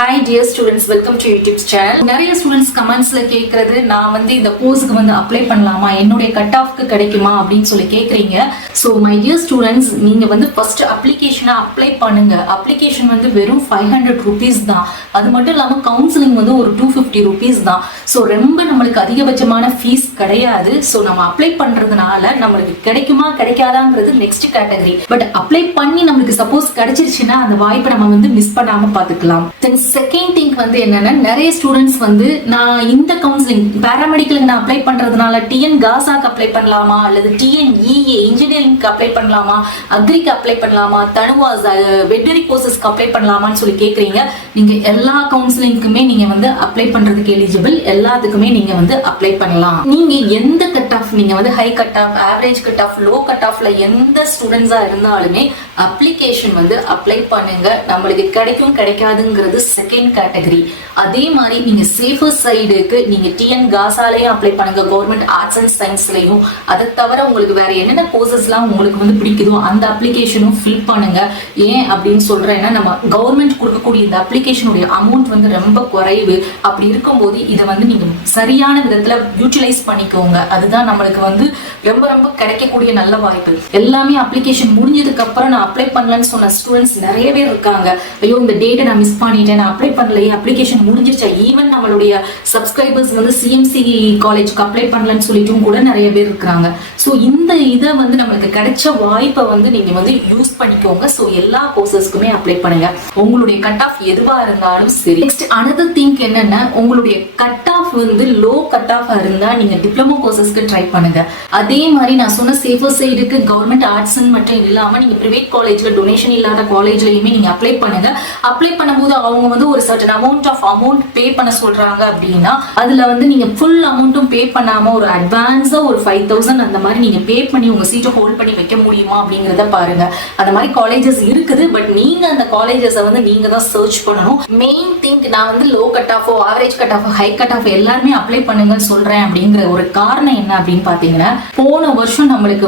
Hi dear students, welcome to YouTube channel. நிறைய students கமெண்ட்ஸ்ல கேக்குறது நான் இந்த கோர்ஸ்க்கு அப்ளை பண்ணலாமா, என்னுடைய கட் ஆஃப்க்கு கிடைக்குமா அப்படின்னு சொல்லி கேக்குறீங்க. ஸோ மை டியர் ஸ்டூடெண்ட்ஸ், நீங்க ஃபர்ஸ்ட் அப்ளிகேஷனை அப்ளை பண்ணுங்க. அப்ளிகேஷன் வெறும் 500 rupees தான். அது மட்டும் இல்லாம கவுன்சிலிங் ஒரு 250 rupees தான். ஸோ ரொம்ப நம்மளுக்கு அதிகபட்சமான ஃபீஸ் கிடையாது. ஸோ நம்ம அப்ளை பண்றதுனால நம்மளுக்கு கிடைக்குமா கிடைக்காதாங்கிறது நெக்ஸ்ட் கேட்டகரி. பட் அப்ளை பண்ணி நம்மளுக்கு சப்போஸ் கிடைச்சிருச்சுன்னா அந்த வாய்ப்பை நம்ம மிஸ் பண்ணாம பாத்துக்கலாம். செகண்ட் திங் என்னன்னா, நிறைய ஸ்டூடெண்ட்ஸ் நான் இந்த கவுன்சிலிங் பாராமெடிக்கலுக்கு நான் அப்ளை பண்றதுனால டிஎன் காசாக்கு அப்ளை பண்ணலாமா, அல்லது டிஎன்இஏ இன்ஜினியரிங்க்கு அப்ளை பண்ணலாமா, அக்ரிக்கு அப்ளை பண்ணலாமா, தனுவாஸ் வெட்டரி கோர்சஸ்க்கு அப்ளை பண்ணலாமான்னு சொல்லி கேக்குறீங்க. நீங்க எல்லா கவுன்சிலிங்க்குமே நீங்க அப்ளை பண்றதுக்கு எலிஜிபிள். எல்லாத்துக்குமே நீங்க அப்ளை பண்ணலாம். நீங்க எந்த கட் ஆஃப், நீங்க high cut off, average cut off, low cut ஆஃப்ல எந்த ஸ்டூடெண்ட்ஸா இருந்தாலுமே அப்ளிகேஷன் அப்ளை பண்ணுங்க. நம்மளுக்கு கிடைக்கும் கிடைக்காதுங்கிறது செகண்ட் கேட்டகரி. அதே மாதிரி நீங்க சேஃபர் சைடுக்கு நீங்க டிஎன் காசாலையும் அப்ளை பண்ணுங்க, கவர்மெண்ட் ஆர்ட்ஸ் அண்ட் சயின்ஸ்லயும். அதை தவிர உங்களுக்கு வேற என்னென்ன கோர்சஸ்லாம் உங்களுக்கு பிடிக்குதோ அந்த அப்ளிகேஷனும் ஃபில் பண்ணுங்க. ஏன் அப்படின்னு சொல்றேன்னா, நம்ம கவர்மெண்ட் கொடுக்கக்கூடிய இந்த அப்ளிகேஷனுடைய அமௌண்ட் ரொம்ப குறைவு. அப்படி இருக்கும்போது இதை நீங்க சரியான விதத்துல யூட்டிலைஸ் பண்ணிக்கோங்க. அதுதான் நம்மளுக்கு ரொம்ப ரொம்ப கிடைக்கக்கூடிய நல்ல வாய்ப்பு. எல்லாமே அப்ளிகேஷன் முடிஞ்சதுக்கு அப்புறம் நான் அப்ளை பண்ணலன்னு சொன்ன ஸ்டூடெண்ட்ஸ் நிறைய பேர் இருக்காங்க. ஐயோ இந்த டேட்டை நான் மிஸ் பண்ணிட்டேன், நான் அப்ளை பண்ணலையே, அப்ளிகேஷன் முடிஞ்சிருச்சா. ஈவன் நம்மளுடைய சப்ஸ்கிரைபர்ஸ் சிஎம்சி காலேஜ்க்கு அப்ளை பண்ணலன்னு சொல்லிட்டும் கூட நிறைய பேர் இருக்காங்க. ஸோ இந்த இதை நம்மளுக்கு கிடைச்ச வாய்ப்பை நீங்க யூஸ் பண்ணிக்கோங்க. ஸோ எல்லா கோர்சஸ்க்குமே அப்ளை பண்ணுங்க, உங்களுடைய கட் ஆஃப் எதுவா இருந்தாலும் சரி. நெக்ஸ்ட் அனதர் திங் என்னன்னா, உங்களுடைய cut off low cut off இருந்தா நீங்க டிப்ளமோ கோர்சஸ்க்கு ட்ரை பண்ணுங்க. அதே மாதிரி நான் சொன்ன சேஃபர் சைடுக்கு கவர்மெண்ட் ஆர்ட்ஸ் மட்டும் இல்லாம நீங்க பிரைவேட் காலேஜ்ல டொனேஷன் இல்லாத காலேஜ்லயுமே நீங்க அப்ளை பண்ணுங்க. அப்ளை பண்ணும்போது அவங்க ஒரு சர்டன் அமௌண்ட் பே பண்ண சொல்றாங்க அப்படின்னா அதுல நீங்க ஃபுல் அமௌண்ட்டும் பே பண்ணாம ஒரு அட்வான்ஸா ஒரு 5000 அந்த மாதிரி நீங்க பே பண்ணி உங்க சீட்டை ஹோல்ட் பண்ணி வைக்க முடியுமா அப்படிங்கறத பாருங்க. அந்த மாதிரி காலேஜஸ் இருக்குது. பட் நீங்க அந்த காலேஜஸ் நீங்க தான் சர்ச் பண்ணணும். மெயின் திங் நான் low cut off, average cut off, high cut off எல்லாருமே அப்ளை பண்ணுங்கன்னு சொல்றேன். அப்படிங்கிற ஒரு காரணம் என்ன அப்படின்னு பாத்தீங்கன்னா, போன வருஷம் நம்மளுக்கு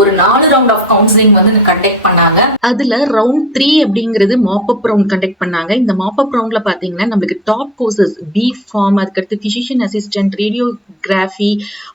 ஒரு 4 ரவுண்ட் ஆஃப் கவுன்சிலிங் கண்டக்ட் பண்ணாங்க. அதுல ரவுண்ட் 3 அப்படிங்கிறது மாப் அப் ரவுண்ட் கண்டக்ட் பண்ணாங்க. இந்த மாப் அப் ரவுண்ட்ல பாத்தீங்கன்னா நம்மளுக்கு டாப் கோர்சஸ் B.Pharm, அதுக்கடுத்து physician assistant, radiography,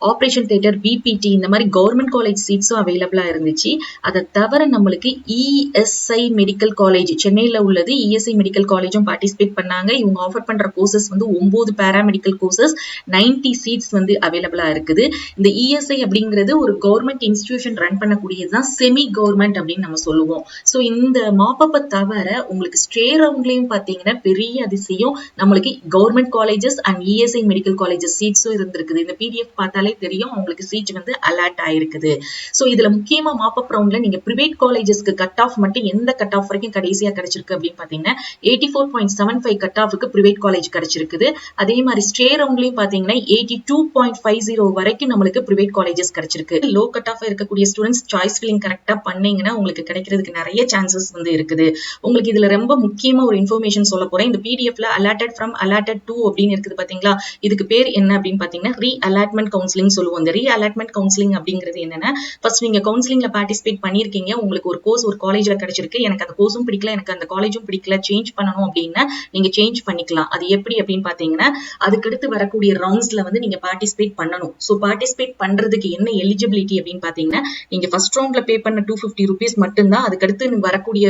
operation theatre, BPT, இந்த மாதிரி கவர்மெண்ட் காலேஜ் சீட்ஸும் அவைலபிளா இருந்துச்சு. அதை தவிர நம்மளுக்கு இஎஸ்ஐ மெடிக்கல் காலேஜ் சென்னையில உள்ளது, இஎஸ்ஐ மெடிக்கல் காலேஜும் பார்ட்டிசிபேட் பண்ணாங்க. இவங்க ஆஃபர் பண்ற கோர்சஸ் 9 பேராமெடிக்கல் கோர்சஸ், 90 சீட்ஸ் அவைலபிளா இருக்குது. இந்த இஎஸ்ஐ அப்படிங்கிறது ஒரு கவர்மெண்ட் இன்ஸ்டிடியூஷன் ரன் பண்ணக்கூடியதுதான், செமி கவர்மெண்ட் அப்படின்னு நம்ம சொல்லுவோம். ஸோ இந்த மாப்பப்பை தவிர உங்களுக்கு ஸ்டே ரவுண்ட்லயும் பாத்தீங்கன்னா பெரிய அதிசயம், நம்மளுக்கு government colleges and ESI medical colleges சீட்ஸும் இருந்திருக்குது. இந்த பிடிஎஃப் பார்த்தாலே தெரியும் உங்களுக்கு சீட் அலாட் ஆயிருக்குது. ஸோ இதுல முக்கியமா மாப்பப் ரவுண்ட்ல நீங்க பிரைவேட் காலேஜஸ்க்கு கட் ஆஃப் மட்டும் எந்த கட் ஆஃப் வரைக்கும் கடைசியா கிடைச்சிருக்கு அப்படின்னு பாத்தீங்கன்னா 84.75 கட் ஆஃப்க்கு பிரைவேட் காலேஜ் கிடைச்சிருக்குது. அதே மாதிரி ஸ்டே ரவுண்ட்லயும் பாத்தீங்கன்னா 82.50 வரைக்கும் நம்மளுக்கு பிரைவேட் காலேஜஸ் கிடைச்சிருக்கு. லோ கட் ஆஃப் இருக்கக்கூடிய ஸ்டூடெண்ட்ஸ் சாய்ஸ் ஃபில்லிங் கரெக்டா பண்ணீங்கன்னா உங்களுக்கு கிடைக்கிறதுக்கு நிறைய சான்சஸ் இருக்குது. உங்களுக்கு இதுல ரொம்ப முக்கியமா ஒரு இன்ஃபர்மேஷன் சொல்ல போறேன். இந்த பிடிஎஃப்ல அலாட்டட் ஃப்ரம் அலாட்டட் டு அப்படின்னு இருக்குது பாத்தீங்களா, இதுக்கு பேர் என்ன அப்படின்னு பாத்தீங்கன்னா ரீ அலாட்மெண்ட் கவுன்சிலிங் சொல்லுவோம். இந்த ரீ அலாட்மெண்ட் கவுன்சிலிங் அப்படிங்கிறது என்னன்னா, ஃபர்ஸ்ட் நீங்க கவுன்சிலிங்ல பார்ட்டிசிபேட் பண்ணிருக்கீங்க, உங்களுக்கு ஒரு கோர்ஸ் ஒரு காலேஜ்ல கிடைச்சிருக்கு, எனக்கு அந்த கோர்ஸும் பிடிக்கல, எனக்கு அந்த காலேஜும் பிடிக்கல, சேஞ்ச் பண்ணணும் அப்படின்னா நீங்க சேஞ்ச் பண்ணிக்கலாம். அது எப்படி அப்படின்னு பாத்தீங்கன்னா, அதுக்கடுத்து வரக்கூடிய ரவுண்ட்ஸ்ல நீங்க பார்ட்டிசிபேட் பண்ணணும். ஸோ பார்ட்டிசிபேட் பண்றதுக்கு என்ன எலிஜிபிலிட்டி அப்படின்னு பாத்தீங்கன்னா, நீங்க ஃபர்ஸ்ட் ரவுண்ட்ல பே பண்ண 250 rupees மட்டும்தான். அதுக்கடுத்து வரக்கூடிய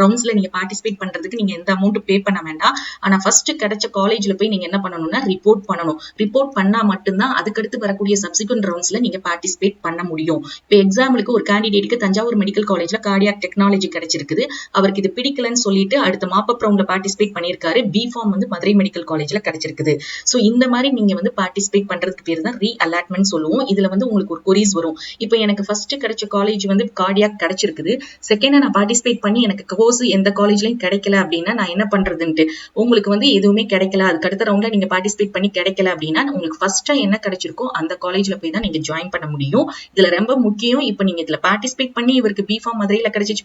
ரவுண்ட்ஸ்ல நீங்க பார்ட்டிசிபேட் பண்றதுக்கு நீங்க எந்த அமௌண்ட் பே பண்ண வேண்டாம். ஆனா ஃபர்ஸ்ட் கிடைச்ச காலேஜ்ல போய் நீங்க என்ன பண்ணணும்னா ரிப்போர்ட் பண்ணணும். ரிப்போர்ட் பண்ணா மட்டும்தான் அதுக்கடுத்து வரக்கூடிய சப்சிக்வெண்ட் ரவுண்ட்ஸ்ல நீங்க பார்ட்டிசிபேட் பண்ண முடியும். இப்போ எக்ஸாம்பிளுக்கு ஒரு கேண்டிடேட்டுக்கு தஞ்சாவூர் மெடிக்கல் காலேஜ்ல கார்டியாக் டெக்னாலஜி கிடைச்சிருக்குது, அவருக்கு இது பிடிக்கலன்னு சொல்லிட்டு அடுத்த மாப்பப் ரவுண்ட்ல பார்ட்டிசிபேட் பண்ணிருக்காரு. B.Pharm மதுரை மெடிக்கல் காலேஜ்ல கிடைச்சிருக்குது. சோ இந்த மாதிரி நீங்க பார்ட்டிசிபேட் பண்றதுக்கு பேர் தான் ரீ அலாட்மெண்ட் சொல்லுவோம். இதுல உங்களுக்கு ஒரு கொரிஸ் வரும். இப்போ எனக்கு ஃபர்ஸ்ட் கிடைச்ச காலேஜ் கார்டியாக் கிடைச்சிருக்குது, செகண்ட் நான் பார்ட்டிசிபேட் பண்ணி எனக்கு கோர்ஸ் எந்த காலேஜ்லயும் கிடைக்கல அப்படின்னா நான் என்ன பண்றதுன்ட்டு, உங்களுக்கு எதுவுமே கிடைக்கல, அதுக்கு அடுத்த ரவுண்ட்ல நீங்க பார்ட்டிசிபேட் பண்ணி கிடைக்கல அப்படின்னா உங்களுக்கு ஃபர்ஸ்டா என்ன கிடைச்சிருக்கோ அந்த காலேஜ்ல போய் தான் நீங்க ஜாயின் பண்ண முடியும். இதுல ரொம்ப முக்கியம், இப்போ நீங்க இதுல பார்ட்டிசிபேட் பண்ணி இவருக்கு B.Pharm மதுரையில கிடைச்சிச்சு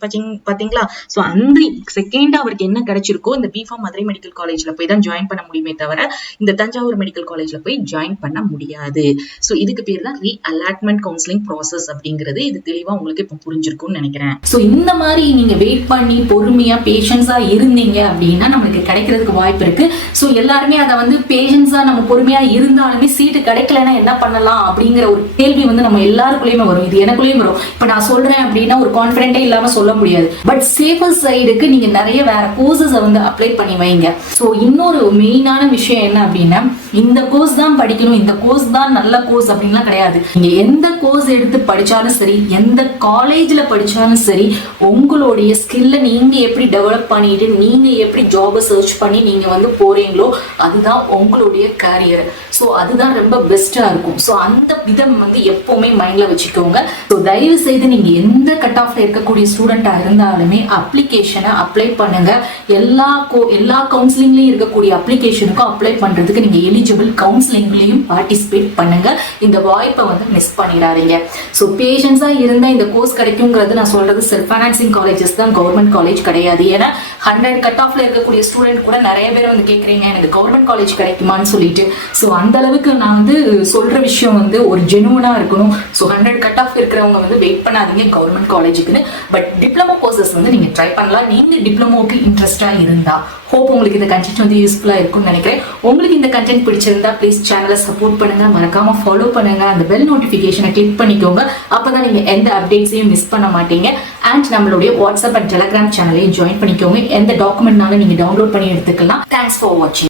பாத்தீங்களா, சோ அந்த செகண்ட் அவருக்கு என்ன கிடைச்சிருக்கோ இந்த B.Pharm மதுரை மெடிக்கல் காலேஜ்ல போய் தான் ஜாயின் பண்ண முடியுமே தவிர இந்த தஞ்சாவூர் மெடிக்கல் காலேஜ்ல போய் ஜாயின் பண்ண முடியாது. சோ இதுக்கு பேர் தான் ரீஅலாட்மெண்ட் கவுன்சிலிங் ப்ராசஸ் அப்படிங்கிறது. இது தெளிவா உங்களுக்கு இப்போ புரிஞ்சிருக்கும்னு நினைக்கிறேன். ஸோ இந்த மாதிரி நீங்க வெயிட் பண்ணி பொறுமையா பேஷன்ஸா இருந்தீங்க அப்படின்னா நமக்கு கிடைக்கிறதுக்கு வாய்ப்பு இருக்கு. ஸோ எல்லாருமே அதை வந்து பேஷன்ஸா நம்ம பொறுமையா இருந்தாலுமே சீட்டு கிடைக்கலன்னா என்ன பண்ணலாம் அப்படிங்கிற ஒரு கேள்வி வந்து நம்ம எல்லாருக்குள்ளயுமே வரும். இது எனக்குள்ளேயும் வரும். இப்ப நான் சொல்றேன் அப்படின்னா ஒரு கான்பிடென்டே இல்லாம சொல்ல முடியாது. பட் சேஃபர் சைடுக்கு நீங்க நிறைய வேற கோர்சஸ் வந்து அப்ளை பண்ணி வைங்க. ஸோ இன்னொரு மெயினான விஷயம் என்ன அப்படின்னா, இந்த கோர்ஸ் தான் படிக்கணும், இந்த கோர்ஸ் தான் நல்ல கோர்ஸ் அப்படின்லாம் கிடையாது. நீங்க எந்த கோர்ஸ் எடுத்து படிச்சாலும் சரி, எந்த காலேஜ்ல படிச்சாலும் சரி, உங்களுடைய ஸ்கில்ல நீங்க எப்படி டெவலப் பண்ணிட்டு நீங்க எப்படி ஜாபை சர்ச் பண்ணி நீங்க வந்து போறீங்களோ அதுதான் உங்களுடைய கேரியர். ஸோ அதுதான் ரொம்ப பெஸ்டா இருக்கும். ஸோ அந்த விதம் வந்து எப்பவுமே மைண்ட்ல வச்சுக்கோங்க. ஸோ தயவு செய்து நீங்க எந்த கட் ஆஃப்ல இருக்கக்கூடிய ஸ்டூடெண்டா இருந்தாலுமே அப்ளிகேஷனை அப்ளை பண்ணுங்க. எல்லா கவுன்சிலிங்லயும் இருக்கக்கூடிய அப்ளிகேஷனுக்கும் அப்ளை பண்றதுக்கு நீங்க எலிஜிபிள், கவுன்சிலிங்லயும் பார்ட்டிசிபேட் பண்ணுங்க. இந்த வாய்ப்பை வந்து மிஸ் பண்ணிடாதீங்க. ஸோ பேஷன்ஸா இருந்தா இந்த கோர்ஸ் கிடைக்குங்கிறது நான் சொல்றது செல்ஃப் ஃபைனான்சிங் காலேஜஸ் தான், கவர்மெண்ட் காலேஜ் கிடையாது. ஏன்னா 100 கட் ஆஃப்ல இருக்கக்கூடிய ஸ்டூடெண்ட் கூட நிறைய பேர் வந்து கேட்குறீங்க எனக்கு கவர்மெண்ட் காலேஜ் கிடைக்குமான்னு சொல்லிட்டு. ஸோ அந்த அளவுக்கு நான் வந்து சொல்ற விஷயம் வந்து ஒரு ஜெனுவனா இருக்கணும். ஸோ 100 கட் ஆஃப் இருக்கிறவங்க வந்து வெயிட் பண்ணாதீங்க கவர்மெண்ட் காலேஜுக்குன்னு. பட் டிப்ளமோ கோர்சஸ் வந்து நீங்க ட்ரை பண்ணலாம், நீங்க டிப்ளமோக்கு இன்ட்ரெஸ்டா இருந்தா. ஹோப் உங்களுக்கு இந்த கண்டென்ட் வந்து யூஸ்ஃபுல்லா இருக்கும்னு நினைக்கிறேன். உங்களுக்கு இந்த கண்டென்ட் பிடிச்சிருந்தா ப்ளீஸ் சேனலை சப்போர்ட் பண்ணுங்க, மறக்காம ஃபாலோ பண்ணுங்க, அந்த பெல் நோட்டிஃபிகேஷனை கிளிக் பண்ணிக்கோங்க. அப்பதான் நீங்க எந்த அப்டேட்ஸையும் மிஸ் பண்ண மாட்டீங்க. அண்ட் நம்மளுடைய வாட்ஸ்அப் அண்ட் டெலிகிராம் சேனலையும் ஜாயின் பண்ணிக்கோங்க. எந்த டாக்குமெண்ட்னாலும் நீங்க டவுன்லோட் பண்ணி எடுத்துக்கலாம். தேங்க்ஸ் ஃபார் வாட்சிங்.